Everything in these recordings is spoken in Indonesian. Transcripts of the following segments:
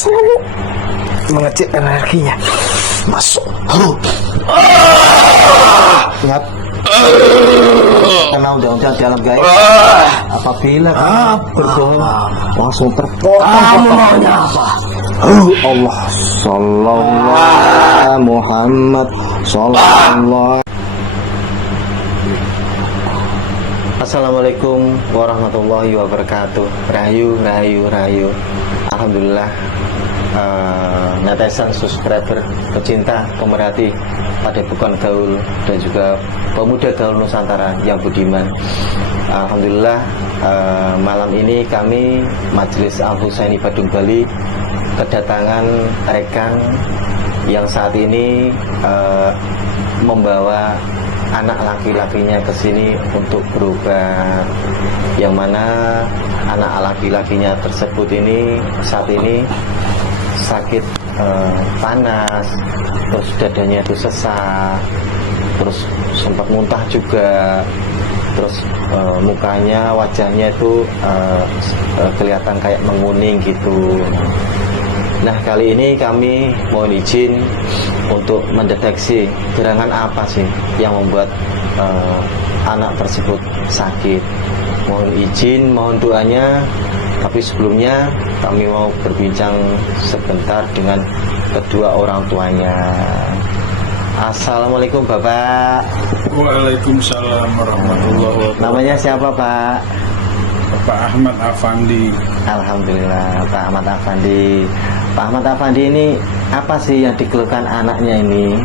selalu mengecek energinya. Masuk. Ingat, karena undang-undang di alam gaib, apabila berbohong langsung terpotong. Kamu maunya apa? Allah sallallahu Muhammad sallallahu. Assalamualaikum warahmatullahi wabarakatuh. Rahayu. Alhamdulillah, netizen, subscriber, pecinta, pemerhati Padepokan Gaul dan juga pemuda Gaul Nusantara yang budiman. Alhamdulillah, malam ini kami Majelis Al-Husaini Badung Bali kedatangan rekan yang saat ini membawa anak laki-lakinya ke sini untuk berobat, yang mana anak laki-lakinya tersebut ini saat ini sakit panas, terus dadanya itu sesak, terus sempat muntah juga, terus mukanya, wajahnya itu kelihatan kayak menguning gitu. Nah, kali ini kami mohon izin untuk mendeteksi gerangan apa sih yang membuat anak tersebut sakit. Mohon izin, mohon doanya. Tapi sebelumnya kami mau berbincang sebentar dengan kedua orang tuanya. Assalamualaikum Bapak. Waalaikumsalam warahmatullahi wabarakatuh. Namanya siapa Pak? Pak Ahmad Afandi. Alhamdulillah, Pak Ahmad Afandi. Pak Ahmad Afandi ini apa sih yang dikeluhkan anaknya ini?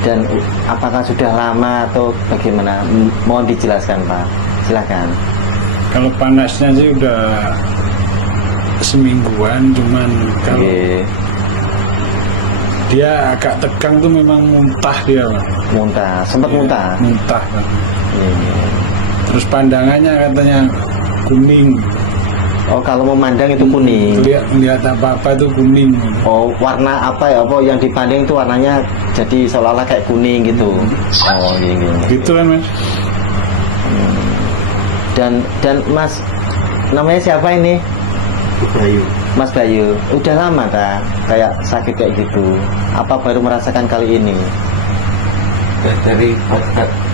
Dan apakah sudah lama atau bagaimana? Mohon dijelaskan Pak. Silakan. Kalau panasnya sih udah semingguan, cuman kalau dia agak tegang tuh memang muntah dia, Pak. Muntah, sempat muntah. Muntah, Pak. Terus pandangannya katanya kuning. Oh, kalau memandang itu kuning. Lihat apa-apa itu kuning. Oh, warna apa ya? Apa yang dipandang itu warnanya jadi seolah-olah kayak kuning gitu. Oh, iya. Gitu kan, Mas? Dan Mas, namanya siapa ini? Bayu. Mas Bayu. Udah lama tak kayak sakit kayak gitu? Apa baru merasakan kali ini? Dari 4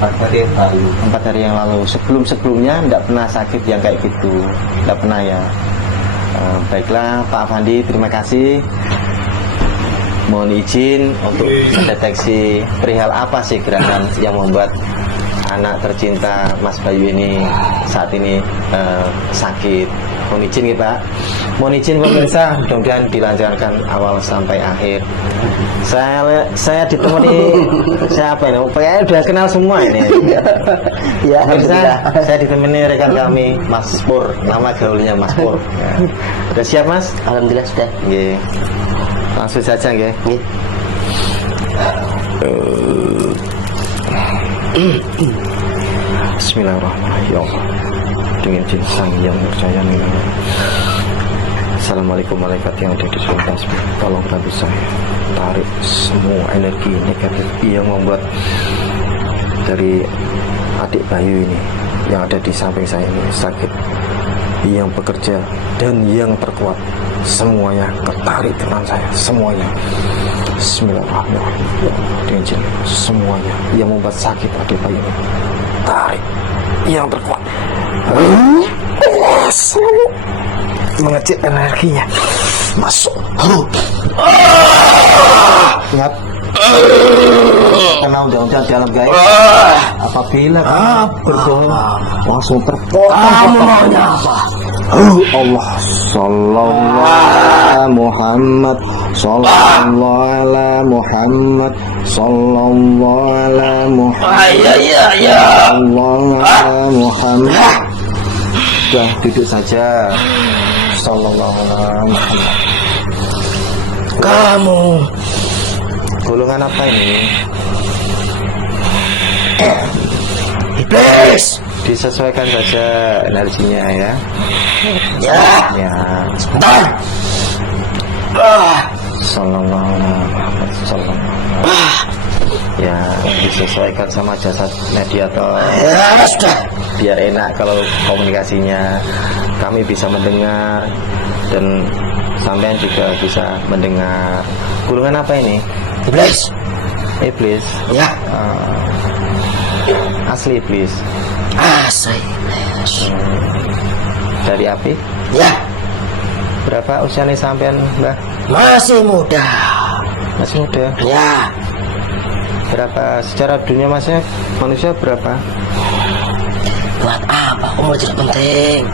hari yang lalu. 4 hari yang lalu. Sebelumnya enggak pernah sakit yang kayak gitu, enggak pernah ya. Baiklah Pak Afandi, terima kasih. Mohon izin untuk mendeteksi perihal apa sih gerangan yang membuat anak tercinta Mas Bayu ini saat ini sakit. Mohon izin ya Pak. Mohon izin pemirsa, mudah-mudahan dilancarkan awal sampai akhir. Saya ditemani siapa ini? Kayaknya udah kenal semua ini. Ya, pemirsa, saya ditemani rekan kami Mas Pur, nama gaulnya Mas Pur. Ya. Udah siap Mas? Alhamdulillah sudah. Nggih. Langsung saja nggih. Bismillahirrahmanirrahim. Dengan jin sang yang percaya nih. Assalamualaikum malaikat yang ada di surga. Tolong bantu saya tarik semua energi negatif yang membuat dari adik Bayu ini yang ada di samping saya ini sakit, yang bekerja dan yang terkuat, semuanya ketarik dengan saya, semuanya. Bismillahirrahmanirrahim. Dengan jin semuanya yang membuat sakit adik Bayu ini tarik yang terkuat. Selalu mengecek energinya. Masuk. Ingat, karena undang-undang di alam gaib, apabila berbohong langsung terpotong. Kamu maunya apa? Allah sallallahu Muhammad sallallahu Muhammad sallallahu Muhammad sallallahu Muhammad. Sudah, duduk saja. Sallallahu alaihi Muhammad. Kamu golongan apa ini? Iblis. Disesuaikan saja energinya ya. Ya. Sebentar. Sallallahu alaihi Muhammad sallallahu. Ya, disesuaikan sama jasad mediator. Ya, sudah. Biar enak kalau komunikasinya, kami bisa mendengar dan sampean juga bisa mendengar. Gulungan apa ini? Iblis. Iblis. Ya. Asli iblis. Asli iblis. Dari api. Ya. Berapa usianya sampean, Mbah? Masih muda. Masih muda. Ya. Berapa secara dunia manusia berapa? Buat apa? Umur tidak penting.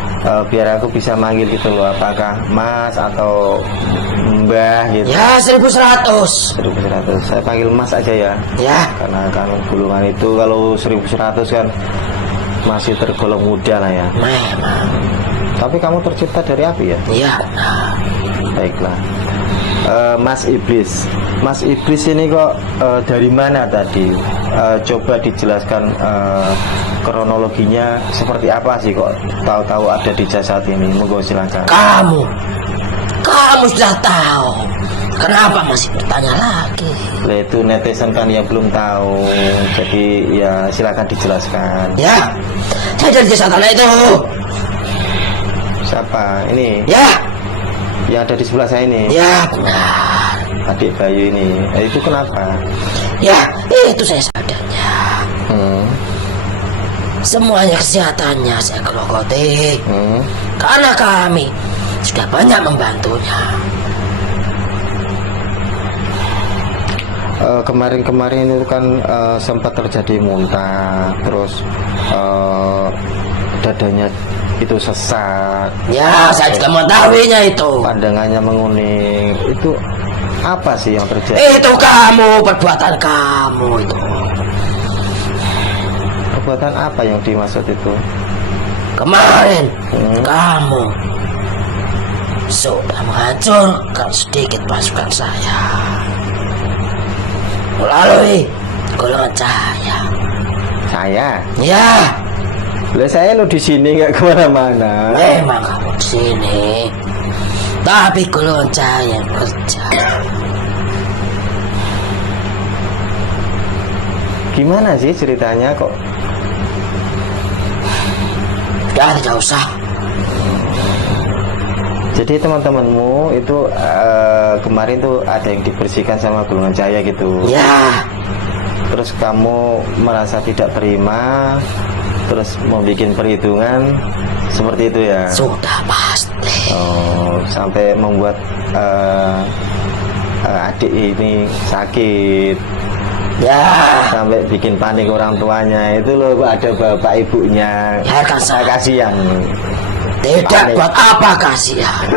Biar aku bisa manggil gitu loh, apakah Mas atau Mbah gitu. Ya 1100. 1100. Saya panggil Mas aja ya. Ya. Karena kan gulungan itu kalau 1100 kan masih tergolong muda lah ya. Memang. Tapi kamu tercipta dari api ya? Ya. Baiklah. Mas Iblis. Mas Iblis ini kok dari mana tadi? Coba dijelaskan kronologinya seperti apa sih kok tahu-tahu ada di jasad ini? Monggo silakan. Kamu sudah tahu. Kenapa masih bertanya lagi? Lah itu netizen kan yang belum tahu. Jadi ya silakan dijelaskan. Ya. Saya dari jasad anak itu. Siapa? Ini Ya. yang ada di sebelah saya ini. Ya benar. Adik Bayu ini. Itu kenapa? Ya itu saya sadarnya. Semuanya kesehatannya saya gerogoti. Karena kami sudah banyak membantunya. Kemarin-kemarin itu kan sempat terjadi muntah, terus dadanya itu sesak. Ya saya juga mengetahuinya itu. Pandangannya menguning. Itu apa sih yang terjadi? Itu kamu, perbuatan kamu itu. Perbuatan apa yang dimaksud itu? Kemarin kamu sudah menghancurkan sedikit pasukan saya melalui golongan cahaya. Saya? Ya. Lah saya lo di sini nggak kemana-mana. Memang kamu di sini, tapi golongan cahaya yang kerja. Gimana sih ceritanya kok? Ya tidak usah. Jadi teman-temanmu itu kemarin tuh ada yang dibersihkan sama golongan cahaya gitu. Ya. Terus kamu merasa tidak terima, terus membuat perhitungan seperti itu ya? Sudah pasti. Oh, sampai membuat adik ini sakit. Ya. Sampai bikin panik orang tuanya. Itu loh ada bapak ibunya. Ya kan Saya kasihan. Tidak Panik. buat apa kasihan.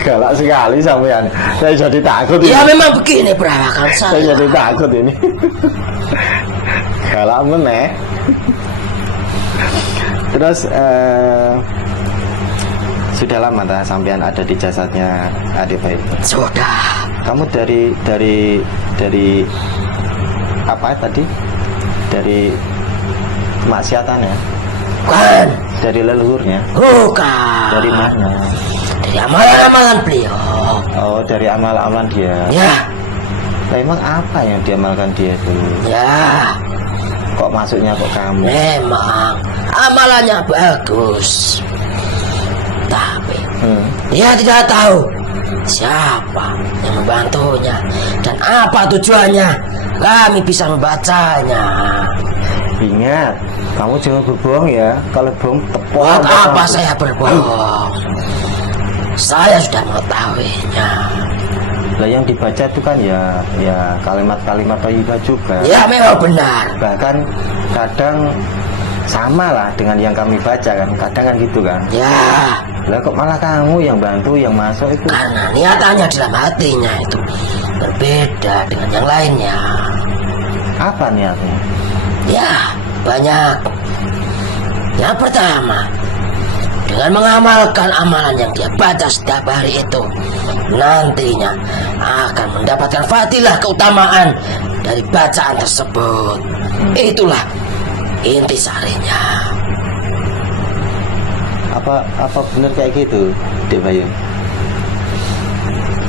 Galak sekali sampean. Saya jadi takut ini. Ya memang begini perawakan Saya saya. jadi takut ini. Galak meneh. Terus sudah lama tak sampean ada di jasadnya adik baik? Sudah. Kamu dari apa tadi? Dari kemaksiatan ya? Bukan. Dari leluhurnya? Bukan. Dari mana? Dari amalan-amalan beliau. Oh, dari amal-amalan dia. Ya. Lah, emang apa yang diamalkan dia itu? Ya. Kok masuknya kok kamu? Memang amalannya bagus. Tapi dia tidak tahu siapa yang membantunya dan apa tujuannya. Kami bisa membacanya. Ingat, kamu jangan berbohong ya. Kalau bohong tepuk. Buat apa saya berbohong? Saya sudah mengetahuinya. Lah yang dibaca itu kan ya kalimat-kalimat thayyibah juga. Ya memang benar. Bahkan kadang sama lah dengan yang kami baca kan. Kadang kan gitu kan. Ya. Lah kok malah kamu yang bantu, yang masuk itu? Karena niatannya dalam hatinya itu berbeda dengan yang lainnya. Apa niatnya? Ya, banyak. Yang pertama, dengan mengamalkan amalan yang dia baca setiap hari itu, nantinya akan mendapatkan fadilah keutamaan dari bacaan tersebut. Itulah intisarinya. Apa benar kayak gitu, Dek Bayu?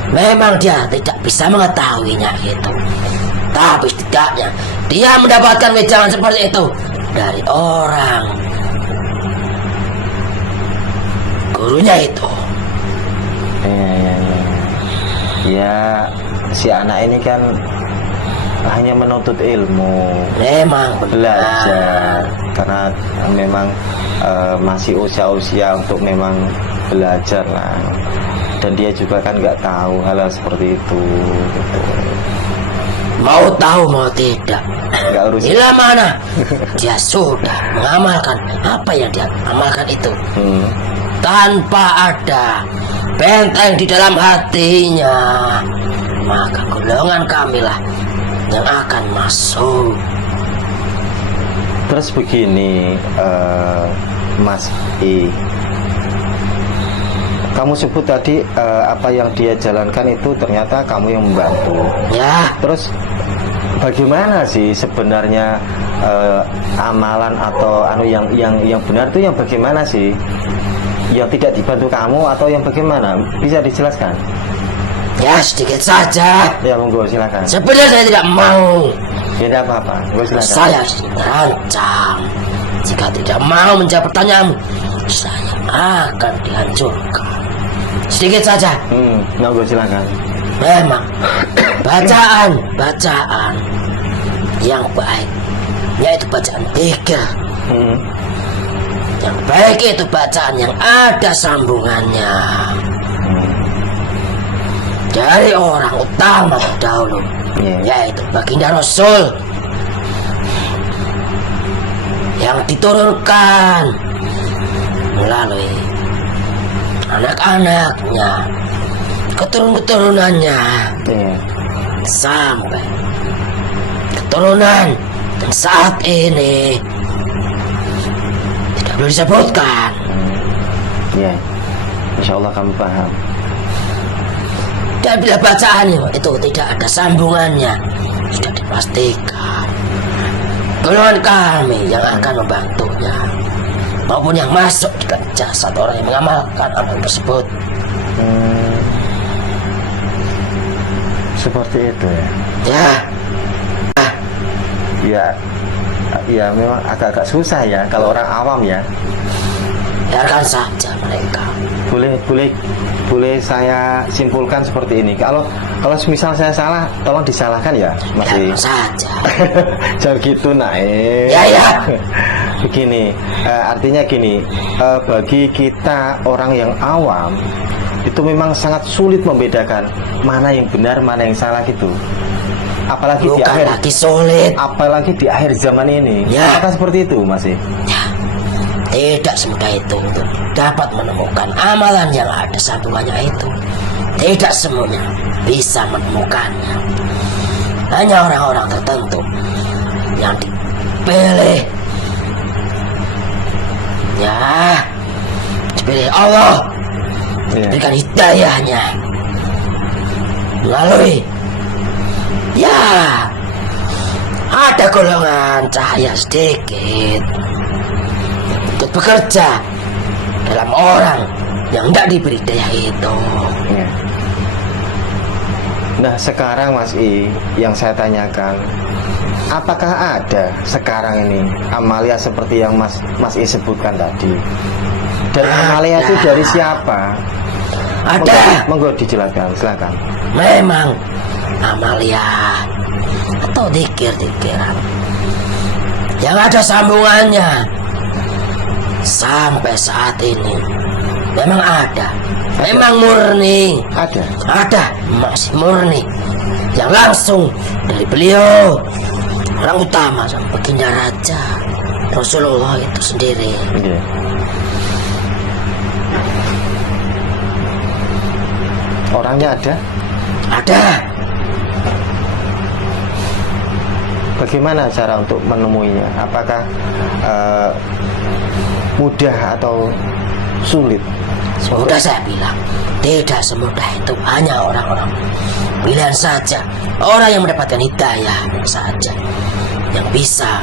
Memang dia tidak bisa mengetahuinya itu, tapi setidaknya dia mendapatkan wejangan seperti itu dari orang gurunya itu. Ya, si anak ini kan hanya menuntut ilmu, Memang benar. belajar, karena memang masih usia-usia untuk memang belajar lah. Dan dia juga kan nggak tahu hal-hal seperti itu, gitu. Mau tahu mau tidak, Nggak urus. bila mana dia sudah mengamalkan apa yang dia amalkan itu tanpa ada benteng di dalam hatinya, maka golongan kamilah yang akan masuk. Terus begini, Mas I, kamu sebut tadi apa yang dia jalankan itu ternyata kamu yang membantu. Ya, Terus bagaimana sih sebenarnya amalan atau yang benar itu yang bagaimana sih? Yang tidak dibantu kamu atau yang bagaimana? Bisa dijelaskan? ya sedikit saja. Ya monggo silakan. Sebenarnya saya tidak mau. Ya tidak apa-apa, monggo silakan. Saya terancam. Jika tidak mau menjawab pertanyaanmu, saya akan dihancurkan. Sedikit saja. Monggo silakan. Memang bacaan yang baik, yaitu bacaan dzikir. Yang baik itu bacaan yang ada sambungannya dari orang utama terdahulu, yaitu baginda Rasul, yang diturunkan melalui anak-anaknya, keturunannya, sampai keturunan dan saat ini tidak boleh disebutkan. Ya, insya Allah kamu paham. Dan bila bacaan itu tidak ada sambungannya, sudah dipastikan golongan kami yang akan membantunya maupun yang masuk di dalam jasad orang yang mengamalkan amal tersebut. Seperti itu ya. Ya memang agak-agak susah ya kalau orang awam ya. Biarkan saja mereka. Boleh saya simpulkan seperti ini. Kalau misal saya salah, tolong disalahkan ya, Mas. Biarkan saja. Jangan gitu, Nae. Ya. Begini, artinya gini, bagi kita orang yang awam itu memang sangat sulit membedakan mana yang benar, mana yang salah gitu. Apalagi Bukan di akhir, lagi sulit. apalagi di akhir zaman ini. Ya. Apakah seperti itu, Mas? Ya, tidak semudah itu untuk dapat menemukan amalan yang ada sambungannya itu. Tidak semuanya bisa menemukannya. Hanya orang-orang tertentu yang dipilih. Ya, dipilih Allah, diberikan hidayahnya melalui ada golongan cahaya sedikit untuk bekerja dalam orang yang tidak diberi daya itu. Nah sekarang Mas I, yang saya tanyakan, apakah ada sekarang ini amalia seperti yang Mas I sebutkan tadi? Dan amalia itu dari siapa? Ada. Monggo dijelaskan, silakan. Memang amalia atau dzikir-dzikiran yang ada sambungannya sampai saat ini memang ada. Memang murni. Ada, masih murni. Yang langsung dari beliau, orang utama, baginda Raja Rasulullah itu sendiri. Orangnya ada? Ada. Bagaimana cara untuk menemuinya? Apakah mudah atau sulit? Sudah saya bilang, tidak semudah itu. Hanya orang-orang pilihan saja, orang yang mendapatkan hidayah saja yang bisa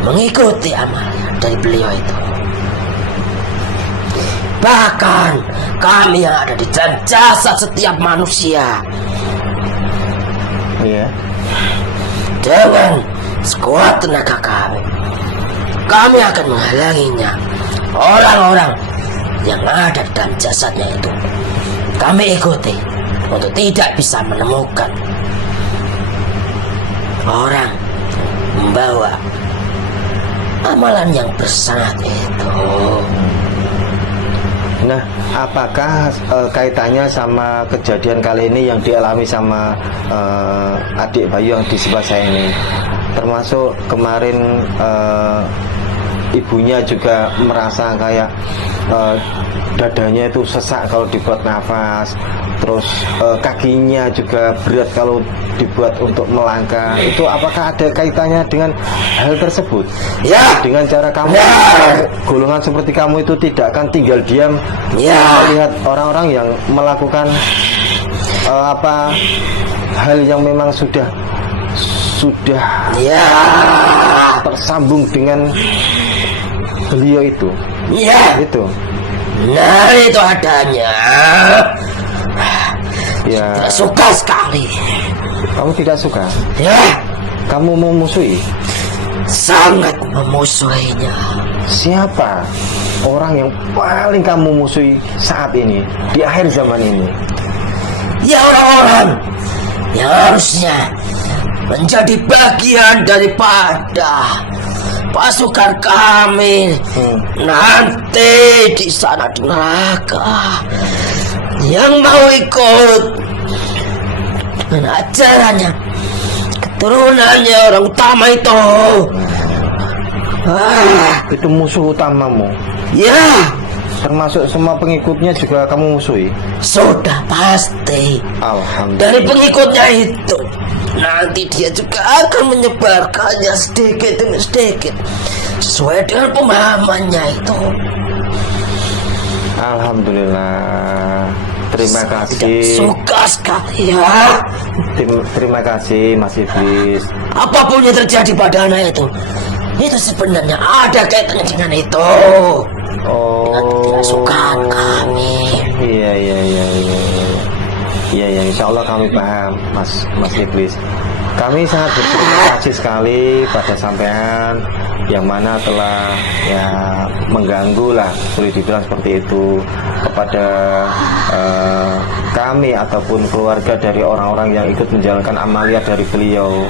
mengikuti amal dari beliau itu. Bahkan kami yang ada di dalam jasad setiap manusia, dengan sekuat tenaga kami akan menghalanginya. Orang-orang yang ada di dalam jasadnya itu kami ikuti untuk tidak bisa menemukan orang membawa amalan yang bersangat itu. Nah, apakah kaitannya sama kejadian kali ini yang dialami sama adik Bayu yang di sebelah saya ini? Termasuk kemarin ibunya juga merasa kayak dadanya itu sesak kalau dibuat nafas, terus kakinya juga berat kalau dibuat untuk melangkah. Itu apakah ada kaitannya dengan hal tersebut? Ya. Dengan cara kamu, golongan seperti kamu itu tidak akan tinggal diam melihat orang-orang yang melakukan hal yang memang sudah tersambung dengan beliau itu. Itu. Nah, itu adanya. Ya. Tidak suka sekali. Kamu tidak suka? Ya. Kamu memusuhi? Sangat memusuhinya. Siapa orang yang paling kamu musuhi saat ini, di akhir zaman ini? Ya, orang-orang yang harusnya menjadi bagian daripada pasukan kami nanti di sana di neraka, yang mau ikut dengan ajarannya, keturunannya orang utama itu. Itu musuh utamamu. Ya, Termasuk semua pengikutnya juga kamu musuhi? sudah pasti. Alhamdulillah. Dari pengikutnya itu nanti dia juga akan menyebarkannya sedikit demi sedikit sesuai dengan pemahamannya itu. Alhamdulillah. Terima Saya kasih. tidak suka sekali ya. Terima kasih Mas Iblis. Apapun yang terjadi pada anak itu sebenarnya ada kaitannya dengan itu. Dengan ketidaksukaan kami. Iya. Insya Allah kami paham, Mas Iblis. Kami sangat berterima kasih sekali pada sampean yang mana telah mengganggu lah, boleh dibilang seperti itu, kepada kami ataupun keluarga dari orang-orang yang ikut menjalankan amalia dari beliau.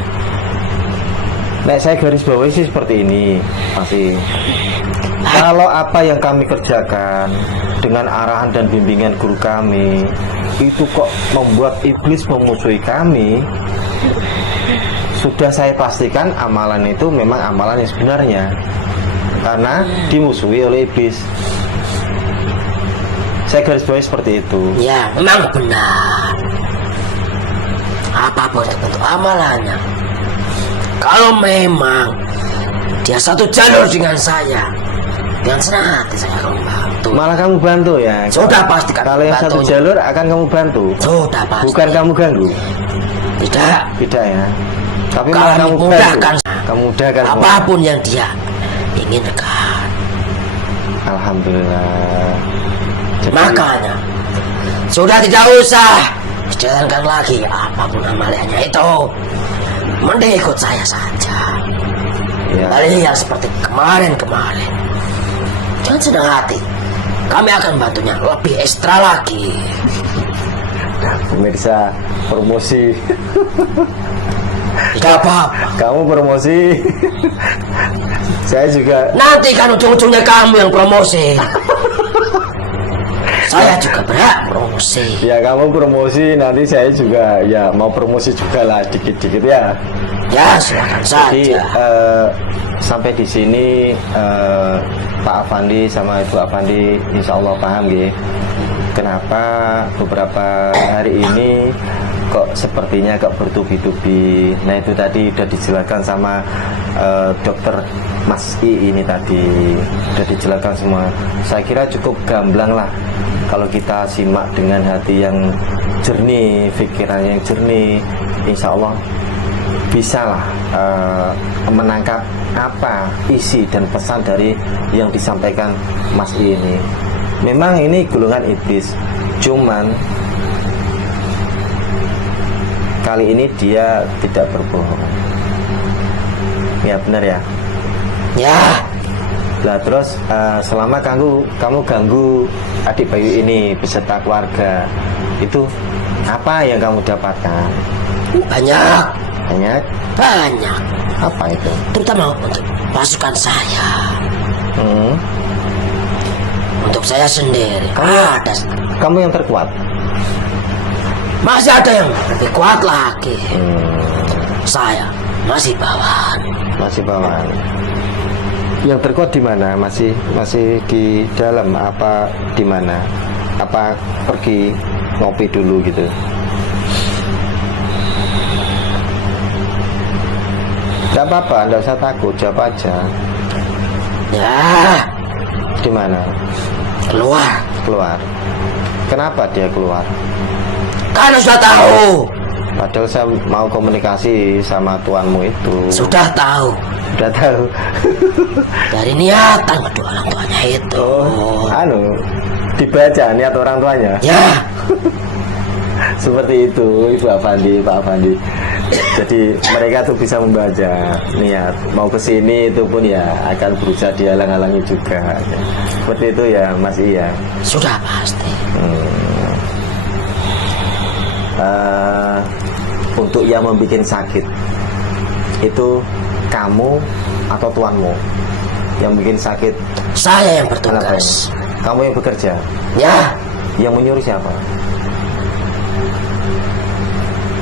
Nah, saya garis bawahi sih seperti ini, masih. Kalau apa yang kami kerjakan dengan arahan dan bimbingan guru kami itu kok membuat iblis memusuhi kami, sudah saya pastikan amalan itu memang amalan yang sebenarnya, karena dimusuhi oleh iblis. Saya garis bawahi seperti itu. Ya, memang benar. Apapun bentuk amalannya, kalau memang dia satu jalur dengan saya, dengan senang hati saya akan membantu. Malah kamu bantu ya? Sudah pasti kan. Kalau yang satu jalur akan kamu bantu. Sudah pasti. Bukan kamu ganggu. Tidak ya. Tapi malah kamu mudahkan. Kamu mudahkan apapun yang dia inginkan. Alhamdulillah. Jadi, makanya sudah tidak usah dijalankan lagi apapun amalannya itu. Mending ikut saya saja. ya. Kalian seperti kemarin-kemarin. Jangan senang hati. Kami akan bantunya lebih ekstra lagi. Pemirsa, promosi. Tidak apa-apa. Kamu promosi. Saya juga. Nanti kan ujung-ujungnya kamu yang promosi. Saya juga berhak promosi. Ya, kamu promosi, nanti saya juga ya mau promosi juga lah dikit-dikit ya. Ya, silakan Jadi saja. sampai di sini Pak Afandi sama Ibu Afandi insya Allah paham ya, kenapa beberapa hari ini kok sepertinya kok bertubi-tubi. Nah, itu tadi udah dijelaskan sama dokter Mas I ini tadi, udah dijelaskan semua. Saya kira cukup gamblang lah kalau kita simak dengan hati yang jernih, pikiran yang jernih, insya Allah bisa lah menangkap apa isi dan pesan dari yang disampaikan Mas I ini. Memang ini golongan iblis, cuman kali ini dia tidak berbohong. Ya, benar ya? Ya. Lah terus selama kamu ganggu adik Bayu ini beserta keluarga, itu Apa yang kamu dapatkan? Banyak, Banyak. banyak. Apa itu? Terutama untuk pasukan saya. Hmm. Untuk saya sendiri. Ada. Kamu yang terkuat. Masih ada yang lebih kuat lagi. Hmm. Saya masih bawahan. Masih bawahan. Yang terkuat di mana? Masih di dalam apa di mana? Apa pergi ngopi dulu gitu? Gak apa-apa, Anda usah takut, jawab aja. Ya, Di mana? keluar. Keluar. Kenapa dia keluar? Karena sudah tahu. Padahal saya mau komunikasi sama tuanmu itu. Sudah tahu. Udah tahu. Dari niatan kedua orang tuanya itu. Dibaca niat orang tuanya. Ya, Seperti itu, Ibu Afandi, Pak Afandi. Jadi mereka tuh bisa membaca niat. Mau ke sini itu pun ya akan berusaha dihalang-halangi juga. Seperti itu ya, Mas Iya. sudah pasti. Untuk yang membuat sakit itu kamu atau tuanmu yang bikin sakit? Saya yang Kenapa? bertugas. Kamu yang bekerja? Ya, Yang menyuruh siapa?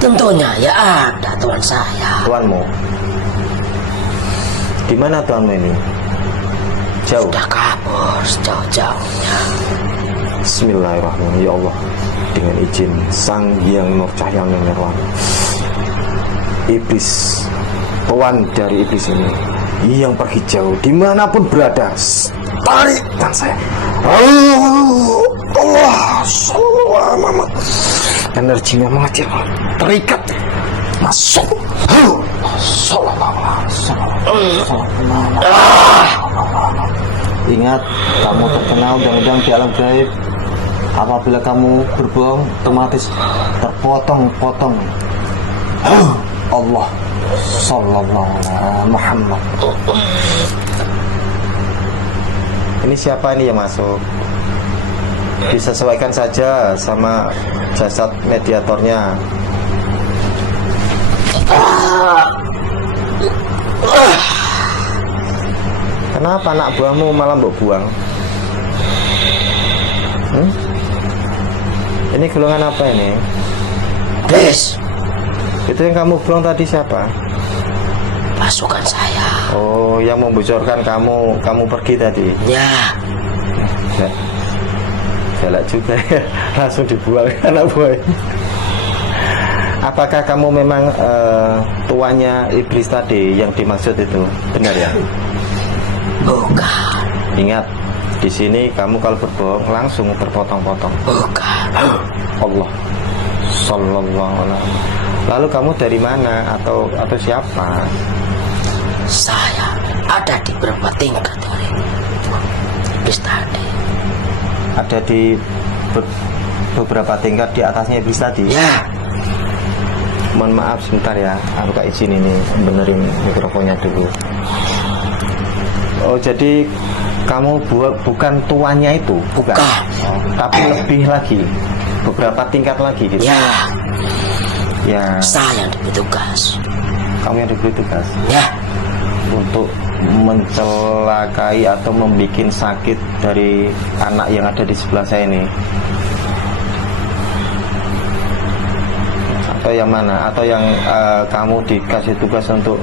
tentunya ya ada tuan saya. Tuanmu. Di mana tuanmu ini? Jauh. Sudah kabur sejauh-jauhnya. Bismillahirrahmanirrahim. Ya Allah, dengan izin Sang Hyang Nur Cahya Nirwan, iblis, tuan dari iblis ini yang pergi jauh dimanapun berada, tarik dan saya Allah Muhammad, energinya mengecil, terikat, masuk. Ingat, kamu terkenal undang-undang di alam gaib. Apabila kamu berbohong, otomatis terpotong-potong. Allah Sallallahu Alaihi Muhammad. Ini siapa ini yang masuk? Disesuaikan saja sama jasad mediatornya. Kenapa anak buahmu malah mbok buang? Ini golongan apa ini? Iblis, Itu yang kamu buang tadi siapa? pasukan saya. Oh, yang membocorkan kamu pergi tadi. Ya, Nah, galak juga ya, langsung dibuang anak buah. Apakah kamu memang tuannya iblis tadi yang dimaksud itu? Benar ya? bukan, Ingat, di sini kamu kalau berbohong langsung terpotong-potong. bukan. Allah Sallallahu Alaihi. Lalu kamu dari mana atau siapa? Saya ada di beberapa tingkat dari iblis tadi. Ada di beberapa tingkat di atasnya iblis tadi. Ya, Mohon maaf sebentar ya, aku tak izin ini benerin mikrofonnya dulu. Oh, jadi kamu bukan tuannya itu, bukan? Bukan. Oh, tapi lebih lagi, beberapa tingkat lagi gitu. ya, Ya, saya yang diberi tugas. kamu yang diberi tugas Ya, untuk mencelakai atau membuat sakit dari anak yang ada di sebelah saya ini. Atau yang mana? Atau yang kamu dikasih tugas untuk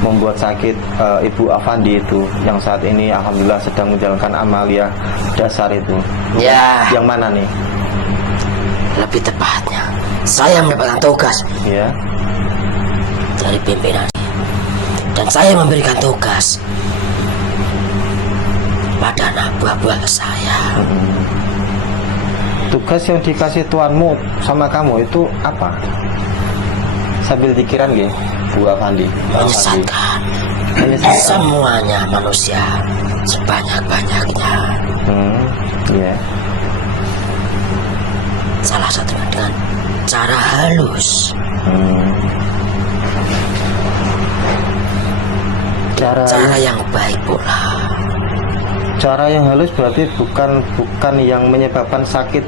membuat sakit Ibu Afandi itu, yang saat ini alhamdulillah sedang menjalankan amalia dasar itu. ya. Yang mana nih? Lebih tepatnya, saya mendapatkan tugas Ya. dari pimpinan dan saya memberikan tugas pada anak buah-buah saya. Tugas yang dikasih tuanmu sama kamu itu apa? Sambil pikiran ya, Bu Afandi. Menyesatkan semuanya manusia sebanyak-banyaknya. Ya. Salah satunya dengan cara halus, cara yang baik pula. Cara yang halus berarti bukan yang menyebabkan sakit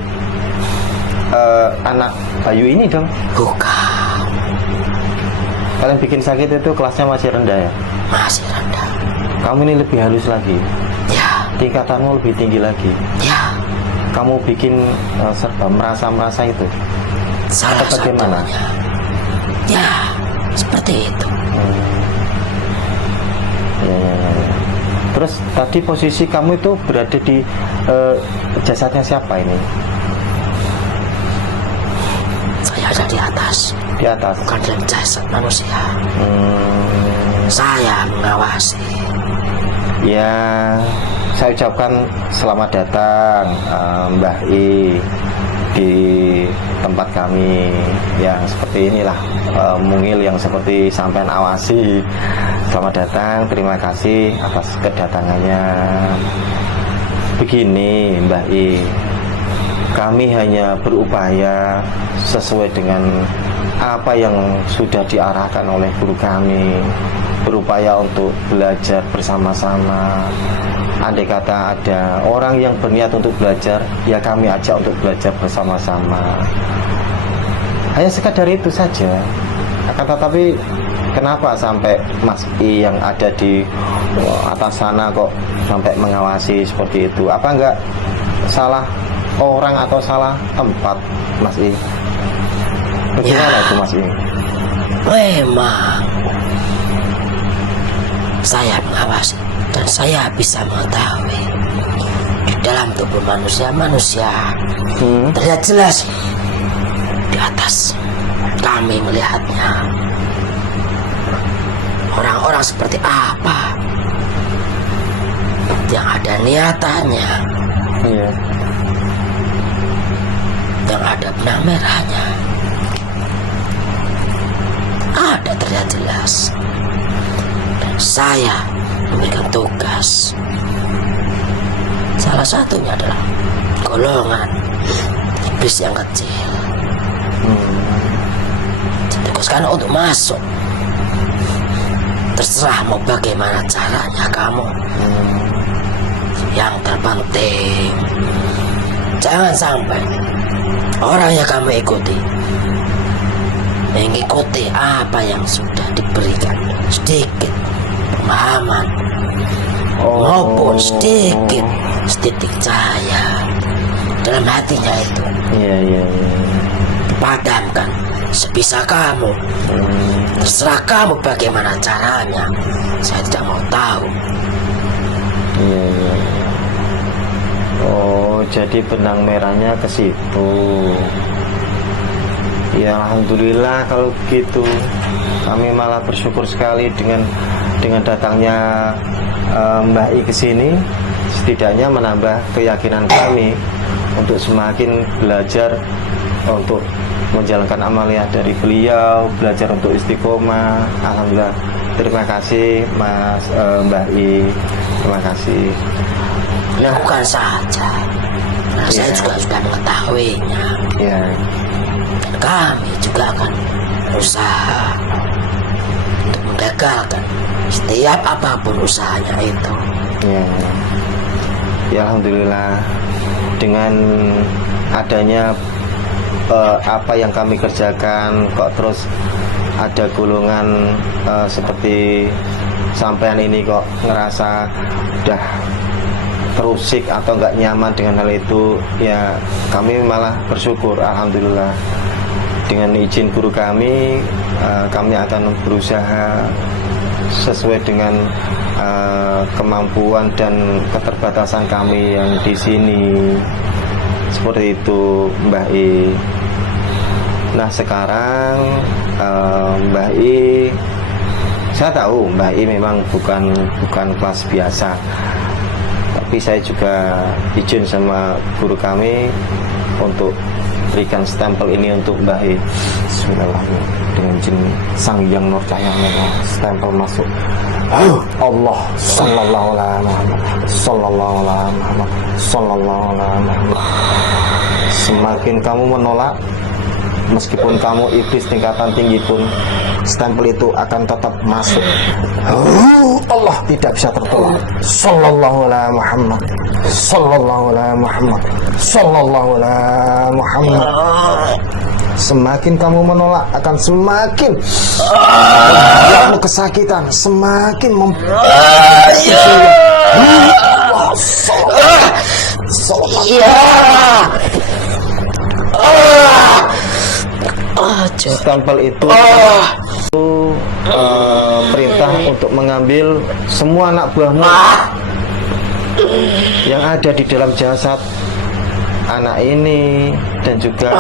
anak Bayu ini dong? Bukan, Kalian bikin sakit itu kelasnya masih rendah ya? masih rendah. Kamu ini lebih halus lagi, Ya, tingkatanmu lebih tinggi lagi. ya, Kamu bikin serba merasa itu. salah Atau bagaimana? satunya. Ya, seperti itu. Ya. Terus tadi posisi kamu itu berada di jasadnya siapa ini? Saya ada di atas, Di atas. bukan dalam jasad manusia. Saya mengawasi. Ya, saya ucapkan selamat datang Mbah I di tempat kami yang seperti inilah, mungil yang seperti sampean awasi. Selamat datang, terima kasih atas kedatangannya. Begini Mbah I, kami hanya berupaya sesuai dengan apa yang sudah diarahkan oleh guru kami, berupaya untuk belajar bersama-sama. Andai kata ada orang yang berniat untuk belajar, ya kami ajak untuk belajar bersama-sama. Hanya sekadar itu saja. Akan tetapi kenapa sampai Mas I yang ada di atas sana kok sampai mengawasi seperti itu? Apa enggak salah orang atau salah tempat, Mas I? Bagaimana itu Mas I? Memang saya mengawasi dan saya bisa mengetahui di dalam tubuh manusia terlihat jelas di atas. Kami melihatnya orang-orang seperti apa yang ada niatannya, Iya. yang ada benang merahnya, ada terlihat jelas. Dan saya memberikan tugas, salah satunya adalah golongan iblis yang kecil. Ditugaskan untuk masuk. Terserah mau bagaimana caranya kamu. Yang terpenting, jangan sampai orang yang kamu ikuti mengikuti apa yang sudah diberikan sedikit pemahaman maupun sedikit setitik cahaya dalam hatinya itu. Iya. Padamkan sebisa kamu. Terserah kamu bagaimana caranya. Saya tidak mau tahu. Iya. Oh, jadi benang merahnya ke situ. Ya alhamdulillah kalau begitu. Kami malah bersyukur sekali dengan datangnya Mbah I ke sini. Setidaknya menambah keyakinan kami untuk semakin belajar untuk menjalankan amaliyah dari beliau, belajar untuk istiqomah. Alhamdulillah. Terima kasih Mas Mbah I. Terima kasih. Lakukan saja. Nah, saya juga sudah mengetahuinya. Ya. Dan kami juga akan berusaha untuk menggagalkan setiap apapun usahanya itu. Ya alhamdulillah dengan adanya apa yang kami kerjakan kok terus ada golongan seperti sampean ini kok ngerasa udah terusik atau nggak nyaman dengan hal itu, ya kami malah bersyukur. Alhamdulillah dengan izin guru kami akan berusaha sesuai dengan kemampuan dan keterbatasan kami yang di sini. Seperti itu Mbah I. Nah sekarang Mbah I, saya tahu Mbah I memang bukan kelas biasa, tapi saya juga izin sama guru kami untuk berikan stempel ini untuk Mbah I. Bismillahirrahmanirrahim. Dengan izin Sang Hyang Nur Cahya, stempel masuk. Allah sallallahu alaihi Muhammad sallallahu alaihi Muhammad sallallahu alaihi Muhammad. Semakin kamu menolak, meskipun kamu iblis tingkatan tinggi pun, stempel itu akan tetap masuk. Allah tidak bisa tertolak. Sallallahu alaihi Muhammad, sallallahu alaihi Muhammad, sallallahu alaihi Muhammad. Semakin kamu menolak akan semakin kamu kesakitan, semakin stempel itu perintah untuk mengambil semua anak buahmu yang ada di dalam jasad anak ini dan juga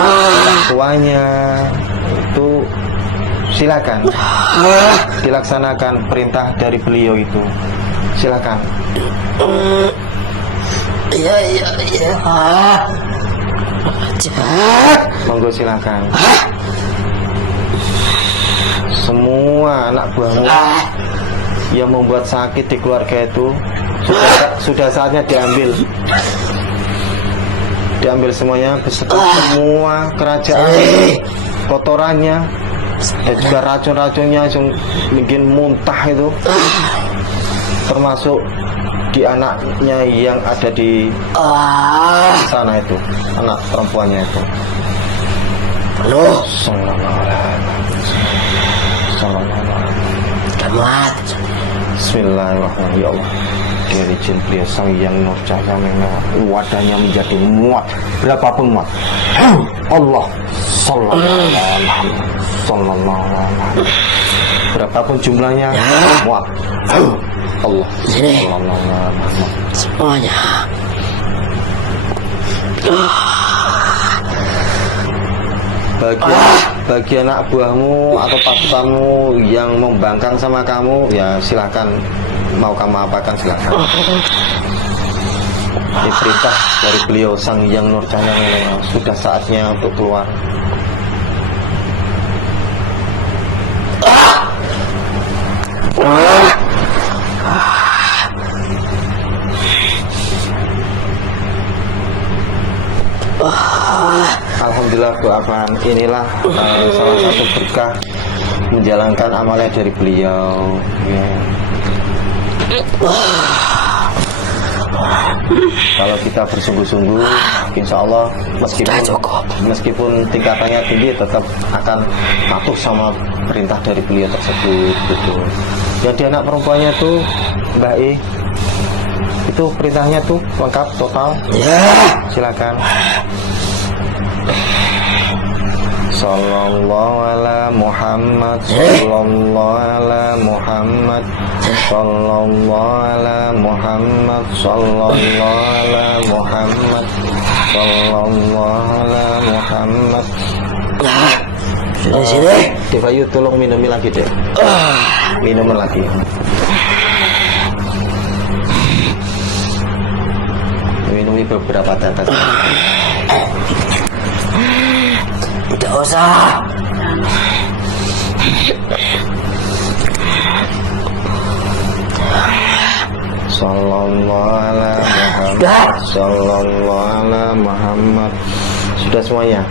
tuanya. Itu silakan dilaksanakan perintah dari beliau itu, silakan. Iya. Monggo silakan. Semua anak buahmu yang membuat sakit di keluarga itu sudah saatnya diambil semuanya, beserta semua kerajaan, kotorannya dan juga racun-racunnya yang bikin muntah itu, termasuk di anaknya yang ada di sana itu, anak perempuannya itu. Loh, Bismillahirrahmanirrahim. Ya Allah, dari jin pria sang yang nur cahaya memang wadahnya menjadi muat, berapapun muat. Allah sallallahu alaihi wasallam, berapapun jumlahnya muat. Allah sallallahu alaihi wasallam, semuanya. Bagi anak buahmu atau pasukanmu yang membangkang sama kamu, ya silakan, mau kamu apakan silakan. Ini perintah dari beliau sang yang nur cahaya memang sudah saatnya untuk keluar. Alhamdulillah Bu Afan, inilah salah satu berkah menjalankan amalnya dari beliau. Kalau kita bersungguh-sungguh, insya Allah meskipun tingkatannya tinggi, tetap akan patuh sama perintah dari beliau tersebut. Gitu. Jadi anak perempuannya tuh Mbak E, itu perintahnya tuh lengkap total. Silakan. Sallallahu ala Muhammad, sallallahu ala Muhammad, sallallahu ala Muhammad, sallallahu ala Muhammad, sallallahu ala Muhammad. Sini. Devayu tolong minumi lagi deh. Minum lagi. Minumi beberapa tetes. Tidak usah. Sallallahu ala Muhammad, sallallahu ala Muhammad. Sudah semuanya?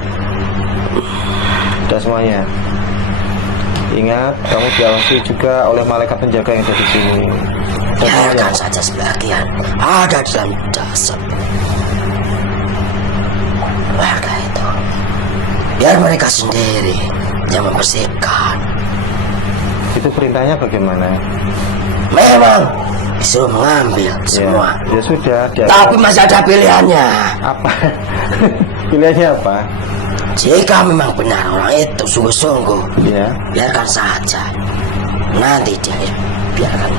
Sudah semuanya? Ingat, kamu diawasi juga oleh malaikat penjaga yang ada di sini. Biarkan saja sebagian ada di dalam jasad warga itu. Biar mereka sendiri yang membersihkan. Itu perintahnya bagaimana? Memang disuruh mengambil semua. Ya sudah. Tapi masih ada pilihannya. Apa? Pilihannya apa? Jika memang benar orang itu sungguh-sungguh, biarkan saja. Nanti dia biarkan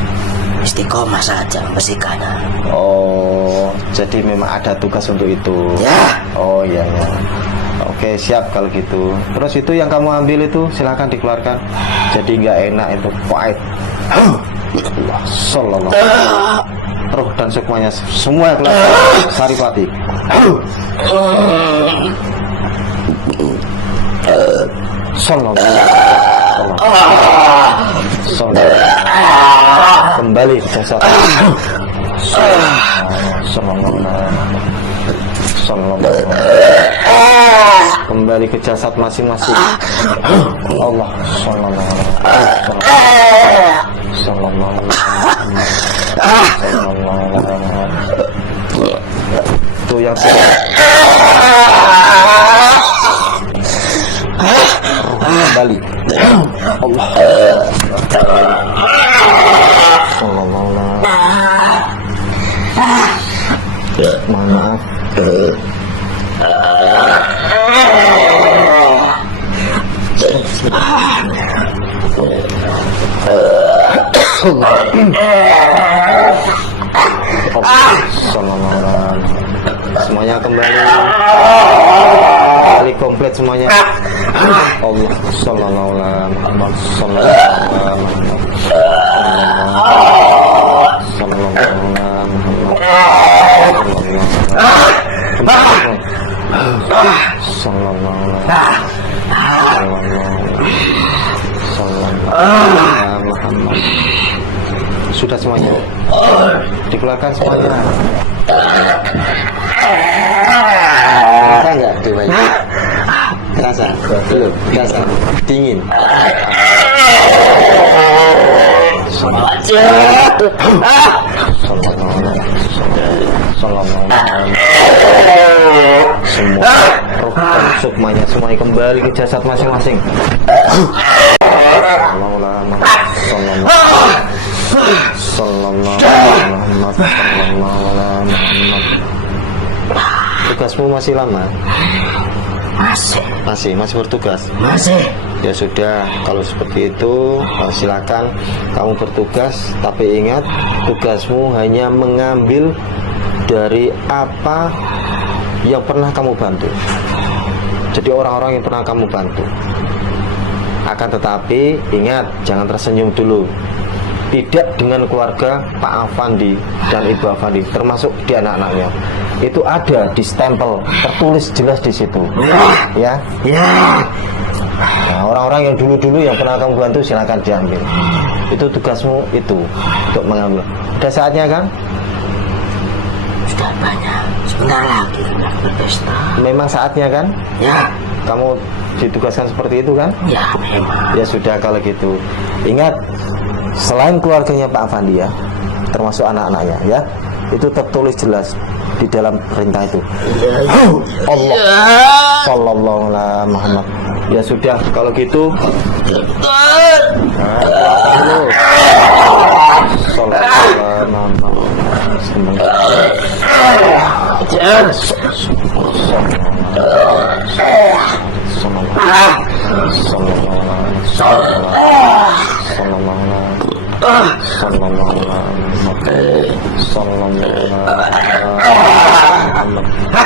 istiqomah saja membersihkannya. Oh, jadi memang ada tugas untuk itu. Ya. Oh iya. Oke, siap kalau gitu. Terus itu yang kamu ambil itu silakan dikeluarkan. Jadi nggak enak itu, pahit. Sallallahu. Roh dan semuanya semua keluar. Saripati. Sallallahu. Kembali ke jasad. Sallallahu. kembali ke jasad masing-masing. Allah sallallahu itu yang kembali. Allah mohon maaf. Semuanya kembali komplit semuanya. Allah sallallahu alaihi Muhammad sudah semuanya dikeluarkan semuanya. Terasa nggak coba? Terasa? Belum? Terasa? Dingin? Semua semuanya kembali ke jasad masing-masing. Tugasmu masih lama? Masih bertugas? Masih. Ya sudah, kalau seperti itu silakan kamu bertugas, tapi ingat tugasmu hanya mengambil dari apa yang pernah kamu bantu. Jadi orang-orang yang pernah kamu bantu. Akan tetapi ingat, jangan tersenyum dulu. Tidak dengan keluarga Pak Afandi dan Ibu Afandi, termasuk di anak-anaknya. Itu ada di stempel, tertulis jelas di situ. Ya. Nah, orang-orang yang dulu-dulu yang pernah kamu bantu silakan diambil. Itu tugasmu itu untuk mengambil. Udah saatnya kan? Sudah banyak. Sebentar lagi berpesta. Memang saatnya kan? Ya. Kamu ditugaskan seperti itu kan? Ya, memang. Ya sudah kalau gitu. Ingat, selain keluarganya Pak Afandi ya, termasuk anak-anaknya ya, itu tertulis jelas di dalam perintah itu. Allah sallallahu alaihi Muhammad. Ya sudah kalau gitu.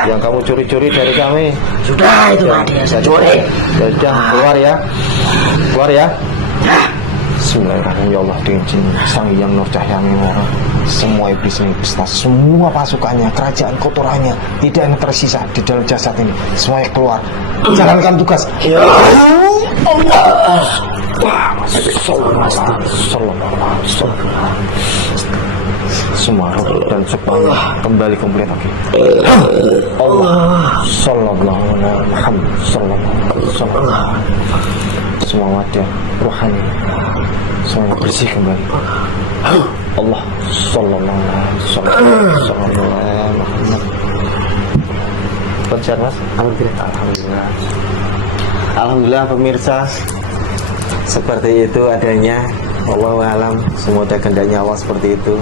Yang kamu curi-curi dari kami Sudah itu mati yang saya curi. Sudah keluar ya. Bismillahirrahmanirrahim. Ya Allah, dengan izin Sang Hyang Nur Cahya Memora, semua iblis ini beserta semua pasukannya, kerajaan kotorannya tidak yang tersisa di dalam jasad ini, semuanya keluar. Jalankan tugas. Ya Allah. Semua roh dan semuanya kembali komplit lagi. Allah sallallahu alaihi Muhammad sallallahu alaihi. Semua wadah rohani semuanya bersih kembali. Allah sallallahu alaihi Muhammad. Lancar mas? Alhamdulillah. Alhamdulillah pemirsa, seperti itu adanya. Wallahu alam, semoga kehendaknya Allah seperti itu.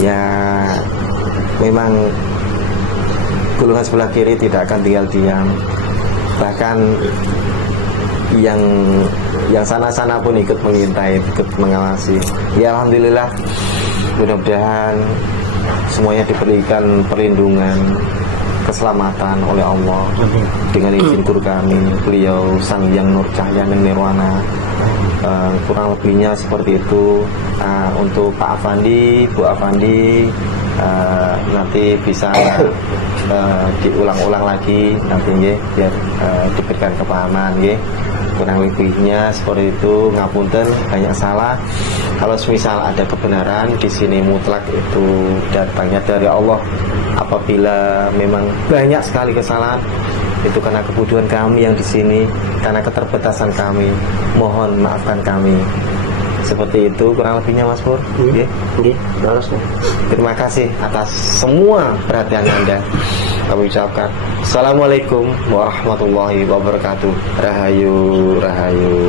Ya memang golongan sebelah kiri tidak akan tinggal diam. Bahkan yang sana-sana pun ikut mengintai, ikut mengawasi. Ya alhamdulillah, mudah-mudahan semuanya diberikan perlindungan, keselamatan oleh Allah dengan izin guru kami, beliau Sang Hyang Nur Cahya Nirwana. Kurang lebihnya seperti itu. Untuk Pak Afandi, Bu Afandi, nanti bisa diulang-ulang lagi nanti nggih, biar diberikan kepahaman nggih. Kurang lebihnya seperti itu, ngapunten banyak salah. Kalau semisal ada kebenaran di sini mutlak itu datangnya dari Allah. Apabila memang banyak sekali kesalahan, Itu karena kebodohan kami yang di sini, karena keterbatasan kami. Mohon maafkan kami. Seperti itu kurang lebihnya Mas Pur. Nggih. Terima kasih atas semua perhatian Anda. Kami ucapkan Assalamualaikum warahmatullahi wabarakatuh. Rahayu, rahayu.